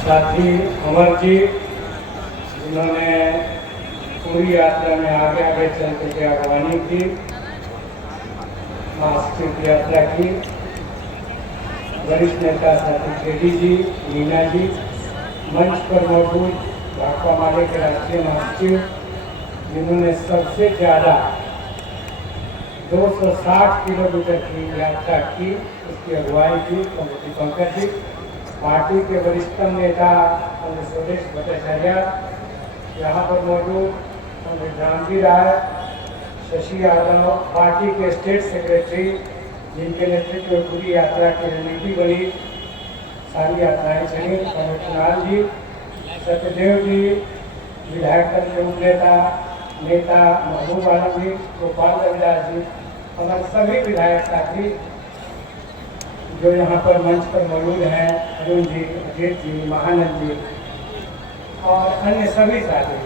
साथी अमर जी, जिन्होंने पूरी यात्रा में आगे आगे चल के अगवानी की, मास्टर यात्रा की, वरिष्ठ नेता साथी केडी जी, मीना जी, मंच पर मौजूद भाकपा माले के राष्ट्रीय महासचिव, जिन्होंने सबसे ज़्यादा 260 किलोमीटर की यात्रा की, उसकी अगुवाई की पंकज पंकज जी, पार्टी के वरिष्ठतम नेता पंडित सुरेश भट्टाचार्य, यहाँ पर मौजूद पंडित रामजी राय, शशि यादव, पार्टी के स्टेट सेक्रेटरी, जिनके नेतृत्व में पूरी यात्रा की रणनीति बनी, सारी यात्राएं चली, पंडित कुणाल जी, सत्यदेव जी, विधायक दल के उपनेता नेता महबूब आलम जी, गोपाल रविदास जी, हमारे सभी विधायक साथी जो यहाँ पर मंच पर मौजूद हैं, अरुण जी, अजीत जी, महानंद जी और अन्य सभी साथी,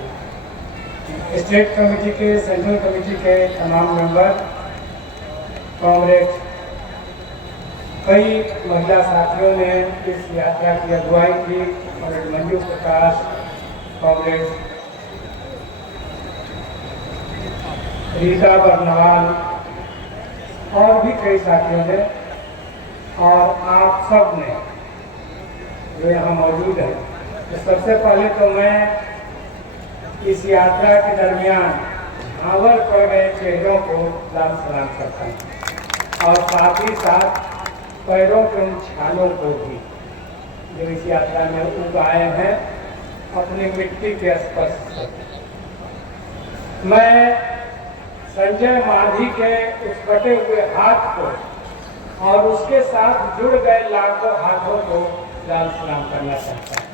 स्टेट कमेटी के, सेंट्रल कमेटी के तमाम मेंबर, कांग्रेस, कई महिला साथियों ने इस यात्रा की अगुवाई की और मंजू प्रकाश, कांग्रेस, रीता बरनवाल और भी कई साथियों ने, और आप सब ने जो यहाँ मौजूद है। तो सबसे पहले तो मैं इस यात्रा के दरमियान झांवर पड़ गए चेहरों को लाल सलाम करता हूँ और साथ ही साथ पैरों के उन छालों को भी जो इस यात्रा में उग आए हैं अपनी मिट्टी के स्पर्श से। मैं संजय मांझी के उस कटे हुए हाथ को और उसके साथ जुड़ गए लाखों हाथों को लाल सलाम करना चाहता हूँ।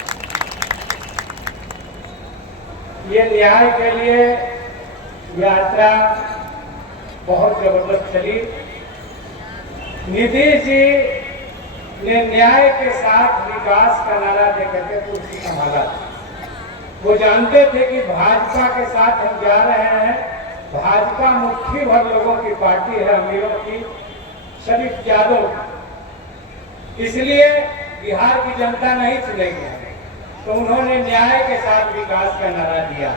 ये न्याय के लिए यात्रा बहुत जबरदस्त चली। नीतीश जी ने न्याय के साथ विकास का नारा देकर के कुर्सी संभाला। वो जानते थे कि भाजपा के साथ हम जा रहे हैं, भाजपा मुट्ठी भर लोगों की पार्टी है, अमीरों की, शरीफ यादव, इसलिए बिहार की जनता नहीं चुनेगी। तो उन्होंने न्याय के साथ विकास का नारा दिया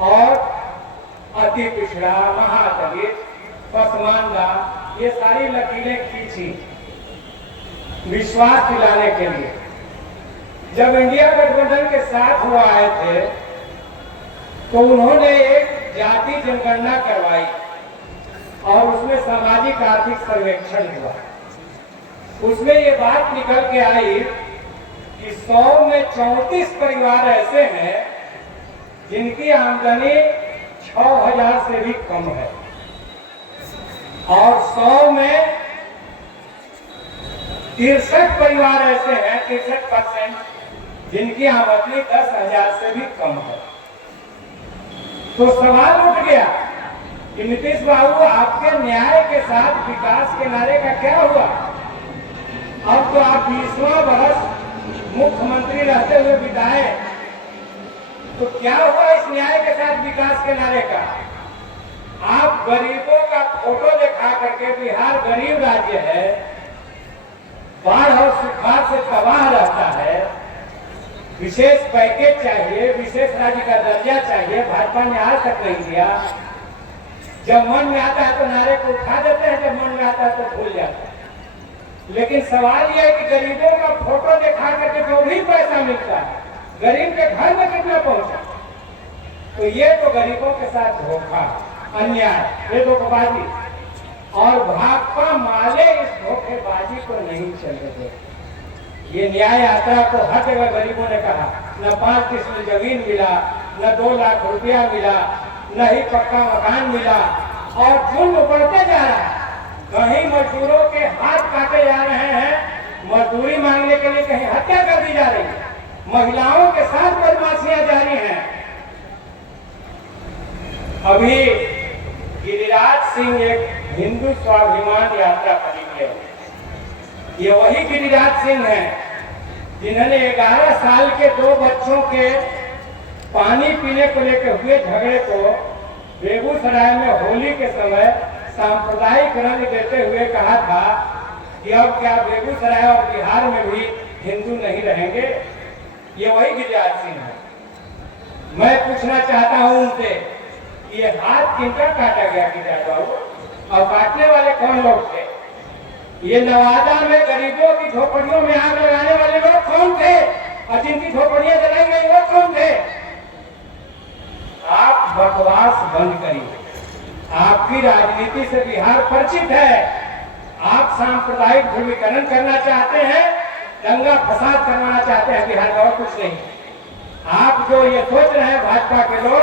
और अति पिछड़ा, महादलित, पसमानदा, ये सारी लकीरें खींची विश्वास दिलाने के लिए। जब इंडिया गठबंधन के साथ हुआ आए थे तो उन्होंने एक जाति जनगणना करवाई और उसमें सामाजिक आर्थिक सर्वेक्षण हुआ। उसमें ये बात निकल के आई कि 100 में 34 परिवार ऐसे हैं जिनकी आमदनी 6,000 से भी कम है और 100 में 63 परिवार ऐसे हैं, 63%, जिनकी आमदनी 10,000 से भी कम है। तो सवाल उठ गया कि नीतीश बाबू, आपके न्याय के साथ विकास के नारे का क्या हुआ? अब तो आप 20वां वर्ष मुख्यमंत्री रहते हुए बिताए, तो क्या हुआ इस न्याय के साथ विकास के नारे का? आप गरीबों का फोटो दिखा करके, बिहार गरीब राज्य है, बाढ़ और सुखाड़ से तबाह रहता है, विशेष पैकेज चाहिए, विशेष राज्य का दर्जा चाहिए, भाजपा ने आज तक नहीं दिया। जब मन में आता है तो नारे को उठा देते हैं, जब मन में आता है तो भूल जाते हैं। लेकिन सवाल यह है कि गरीबों का फोटो दिखा करके जो भी पैसा मिलता है, गरीब के घर में कितना पहुंचा? तो ये तो गरीबों के साथ धोखा, अन्याय, ये धोखेबाजी, और भाकपा माले इस धोखेबाजी को नहीं चलने देते। ये न्याय यात्रा को हर जगह गरीबों ने कहा, न 5 किस्म जमीन मिला, न 2 लाख रुपया मिला, न ही पक्का मकान मिला, और जुल्म बढ़ते जा रहा है। कहीं मजदूरों के हाथ काटे जा रहे हैं, मजदूरी मांगने के लिए कहीं हत्या कर दी जा रही है, महिलाओं के साथ बदमाशियां जारी हैं। अभी गिरिराज सिंह एक हिंदू स्वाभिमान यात्रा पर निकले। ये वही गिरिराज सिंह हैं जिन्होंने 11 साल के 2 बच्चों के पानी पीने को लेकर हुए झगड़े को बेगूसराय में होली के समय सांप्रदायिक रंग देते हुए कहा था कि अब क्या बेगूसराय और बिहार में भी हिंदू नहीं रहेंगे? ये वही गिरिराज सिंह है। मैं पूछना चाहता हूं उनसे, ये हाथ किनका काटा गया गिरिराज बाबू, और काटने वाले कौन लोग थे? ये नवादा में गरीबों की झोपड़ियों में आग लगाने वाले लोग कौन थे, और जिनकी झोपड़ियां जलाई गई वो कौन थे? आप बकवास बंद करिए। आपकी राजनीति से बिहार परिचित है। आप सांप्रदायिक ध्रुवीकरण करना चाहते हैं, दंगा फसाद करवाना चाहते हैं बिहार का, और कुछ नहीं। आप जो ये सोच रहे हैं भाजपा के लोग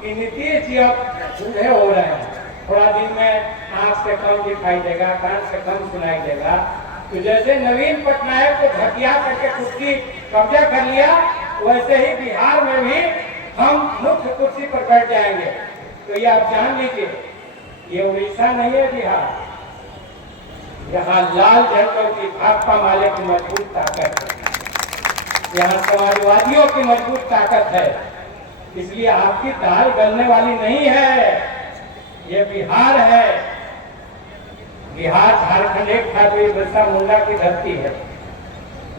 कि नीतीश जी अब बूढ़े हो रहे हैं, थोड़ा दिन में आंख से कम दिखाई देगा, कान से कम सुनाई देगा, तो जैसे नवीन पटनायक को धकिया करके कुर्सी कब्जा कर लिया, वैसे ही बिहार में भी हम मुख्य कुर्सी पर बैठ जाएंगे। तो ये आप जान लीजिए, ये उड़ीसा नहीं है बिहार। यहाँ लाल झंडों की भाकपा माले की मजबूत ताकत है, यहाँ समाजवादियों की मजबूत ताकत है। इसलिए आपकी दाल गलने वाली नहीं है, ये बिहार है। बिहार झारखंड एक था, तो बिरसा मुंडा की धरती है।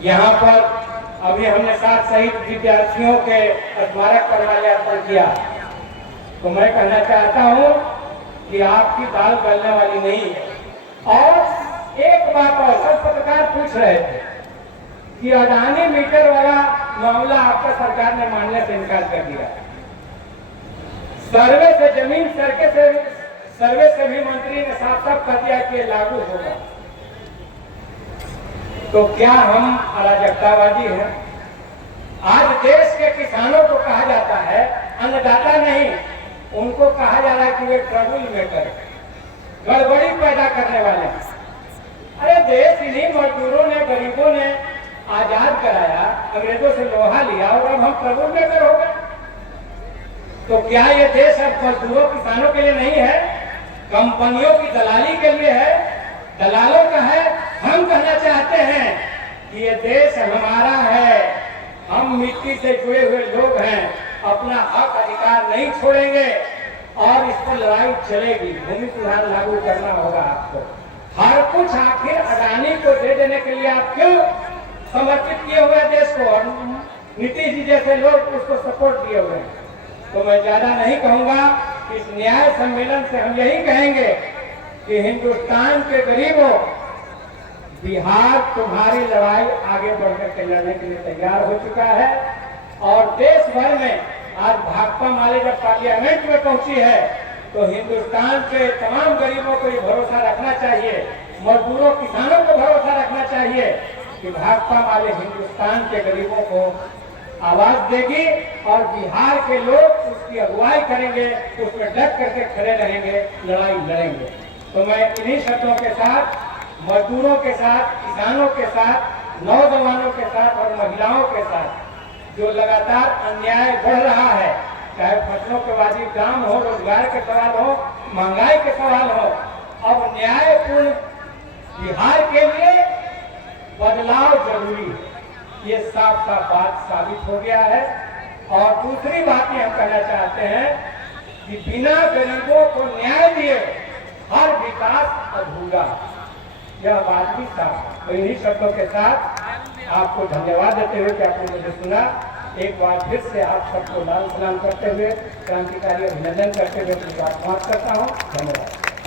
यहाँ पर अभी हमने 7 शहीद विद्यार्थियों के स्मारक पर माल्यार्पण किया। तो मैं कहना चाहता हूँ कि आपकी दाल गलने वाली नहीं है। और एक बात और, सब पत्रकार पूछ रहे थे कि अडानी मीटर वाला मामला आपका सरकार ने मानने से इनकार कर दिया। सर्वे से जमीन सर्वे से भी मंत्री ने साफ साफ कर दिया कि लागू होगा। तो क्या हम अराजकतावादी हैं? आज देश के किसानों को कहा जाता है अन्नदाता नहीं, उनको कहा जा रहा है कि वे ट्रबल मेकर, गड़बड़ी पैदा करने वाले। अरे देश इन्हीं मजदूरों ने, गरीबों ने आजाद कराया, अंग्रेजों से लोहा लिया, और अब हम ट्रबल मेकर हो गए। तो क्या ये देश अब मजदूरों किसानों के लिए नहीं है, कंपनियों की दलाली के लिए है, दलालों का है? हम कहना चाहते हैं कि ये देश हमारा है, हम मिट्टी से जुड़े हुए लोग हैं, अपना हक अधिकार नहीं छोड़ेंगे और इस पर लड़ाई चलेगी। भूमि सुधार लागू करना होगा आपको। हर कुछ आखिर अडानी को दे देने के लिए आप क्यों समर्पित किए हुए हैं देश को, और नीतीश जी जैसे लोग उसको सपोर्ट दिए हुए हैं। तो मैं ज्यादा नहीं कहूंगा। इस न्याय सम्मेलन से हम यही कहेंगे कि हिंदुस्तान के गरीबों, बिहार तुम्हारी लड़ाई आगे बढ़कर के लड़ने के लिए तैयार हो चुका है। और देश भर में आज भाकपा माले जब पार्लियामेंट में पहुंची है, तो हिंदुस्तान के तमाम गरीबों को ये भरोसा रखना चाहिए, मजदूरों किसानों को भरोसा रखना चाहिए कि भाकपा माले हिंदुस्तान के गरीबों को आवाज देगी और बिहार के लोग उसकी अगुवाई करेंगे, उसमें डट करके खड़े रहेंगे, लड़ाई लड़ेंगे। तो मैं इन्हीं शब्दों के साथ, मजदूरों के साथ, किसानों के साथ, नौजवानों के साथ और महिलाओं के साथ, जो लगातार अन्याय बढ़ रहा है, चाहे फसलों के वाजिब दाम हो, रोजगार के सवाल हो, महंगाई के सवाल हो, अब न्यायपूर्ण बिहार के लिए बदलाव जरूरी है। ये साफ साफ बात साबित हो गया है। और दूसरी बात ये हम कहना चाहते हैं कि बिना गरीबों को न्याय दिए हर विकास अधूरा, यह बात भी साफ। तो इन्हीं शब्दों के साथ आपको धन्यवाद देते हुए कि आपने मुझे सुना। एक बार फिर से आप सबको लाल सलाम करते हुए, क्रांतिकारी अभिनंदन करते हुए अपनी बात समाप्त करता हूँ। धन्यवाद।